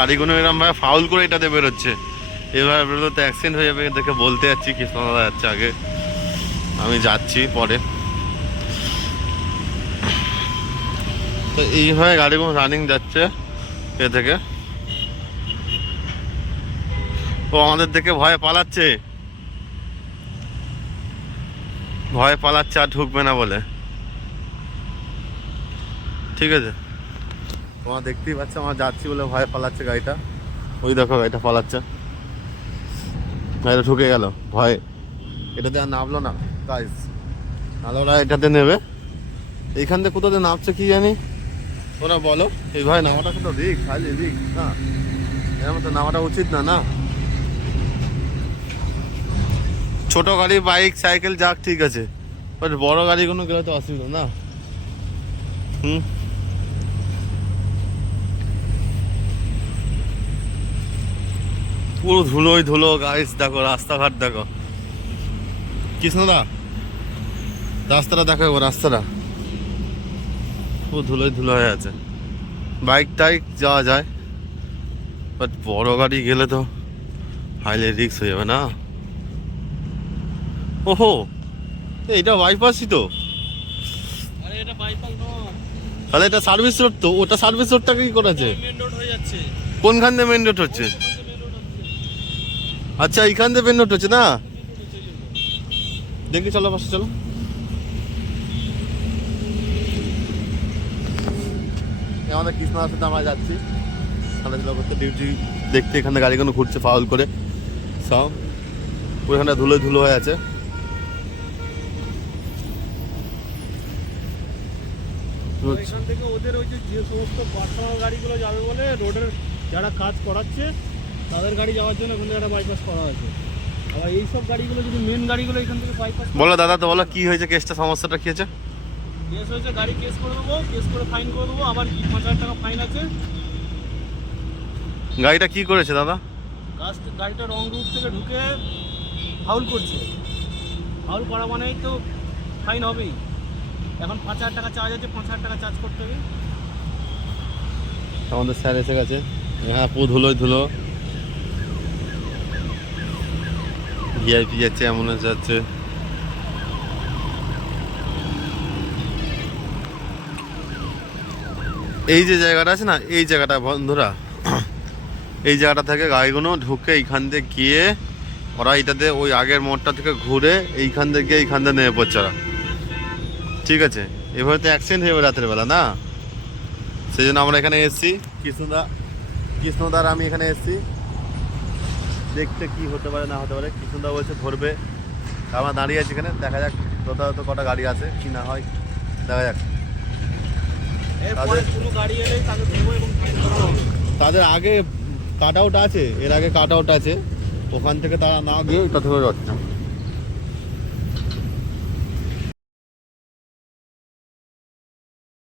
গাড়িগুলো এরকম ভাবে ফাউল করে এটাতে বেরোচ্ছে, এবার বেরোলে তো অ্যাক্সিডেন্ট হয়ে যাবে। দেখে বলতে যাচ্ছি, কৃষ্ণদা যাচ্ছে আগে, আমি যাচ্ছি পরে। তো এইভাবে গাড়িগুলো রানিং যাচ্ছে এ থেকে। ও আমাদের দেখে ভয়ে পালাচ্ছে, আর ঢুকবে না বলে। ঠিক আছে, তোমার দেখতেই পাচ্ছ আমার যাচ্ছি বলে ভয়ে পালাচ্ছে গাড়িটা। ওই দেখো গাড়িটা পালাচ্ছে, গাড়িটা ঢুকে গেল ভয়ে। এটাতে আর নামলো না গাইস, নাহলে ওরা এটাতে নেবে। এইখান থেকে কোথাতে নামছে কি জানি, ওরা বলো। এই ভাই নামাটা কিন্তু রিস্ক, খালি রিস্ক না, এরকম তো নামাটা উচিত না। না, ছোট গাড়ি বাইক সাইকেল যাক ঠিক আছে, বাট বড় গাড়িগুলো গেলে তো অসুবিধা না। পুরো ধুলোই ধুলো গাইস, দেখো রাস্তাঘাট দেখো। কৃষ্ণদা রাস্তাটা দেখো, রাস্তাটা পুরো ধুলোই ধুলো হয়ে আছে। বাইক টাইক যাওয়া যায়, বাট বড় গাড়ি গেলে তো হাইলে রিস্ক হয়ে যাবে না। ওহো, এটা বাইপাসই তো। তাহলে এটা সার্ভিস রোড তো, ওটা সার্ভিস রোডটা কি করেছে? কোনখান দিয়ে মেন রোড হচ্ছে? আচ্ছা এইখান দিয়ে মেন রোড হচ্ছে না, দেখি চলো পাশে চলো। আমাদের কৃষ্ণদার সাথে আমরা যাচ্ছি খেলাধুলা করতে, ডিউটি দেখতে। এখানে গাড়িগুলো ঘুরছে ফাউল করে সব, ওইখানটা ধুলো ধুলো হয়ে আছে। এখান থেকে ওদের ওই যে সমস্ত পার্সোনাল গাড়িগুলো যাবে বলে রোডের যারা কাজ করাচ্ছে তাদের গাড়ি যাওয়ার জন্য এখান থেকে একটা বাইপাস করা হয়েছে। আবার এইসব গাড়িগুলো যদি মেন গাড়িগুলো এখান থেকে বাইপাস। বলো দাদা, তো বলো কি হয়েছে, কেসটা সমস্যাটা কি হয়েছে? কেস হয়েছে, গাড়ি কেস করে দেবো, কেস করে ফাইন করে দেবো, আবার 5,000 টাকা ফাইন আছে। গাড়িটা কি করেছে দাদা? গাড়িটা রং রুট থেকে ঢুকে ফাউল করছে, ফাউল করা মানেই তো ফাইন হবেই। এখন 5,000 টাকা চার্জ আছে, 5,000 টাকা চার্জ করতে হবে। আমাদের স্যার এসে গেছে। হ্যাঁ, পুরো ধুলোই ধুলো। ভিআইপি যাচ্ছে, অ্যাম্বুলেন্স যাচ্ছে। এই যে জায়গাটা আছে না, এই জায়গাটা বন্ধুরা, এই জায়গাটা থেকে গাড়িগুলো ঢুকে এইখান দিয়ে গিয়ে ওরা এইটাতে ওই আগের মোড়টা থেকে ঘুরে এইখান থেকে এইখান দিয়ে নেমে পড়ছে ওরা। ঠিক আছে, এভাবে তো অ্যাক্সিডেন্ট হয়ে যাবে রাতের বেলা না, সেই জন্য আমরা এখানে এসেছি। কৃষ্ণদার আমি এখানে এসেছি দেখতে কি হতে পারে না হতে পারে। কৃষ্ণদা বলছে ধরবে, আমরা দাঁড়িয়ে আছি এখানে, দেখা যাক যথাযথ কটা গাড়ি আছে কি না হয়, দেখা যাক। তাদের আগে কাট আউট আছে, এর আগে কাট আউট আছে, ওখান থেকে তারা না গিয়ে এটা থেকে যাচ্ছে।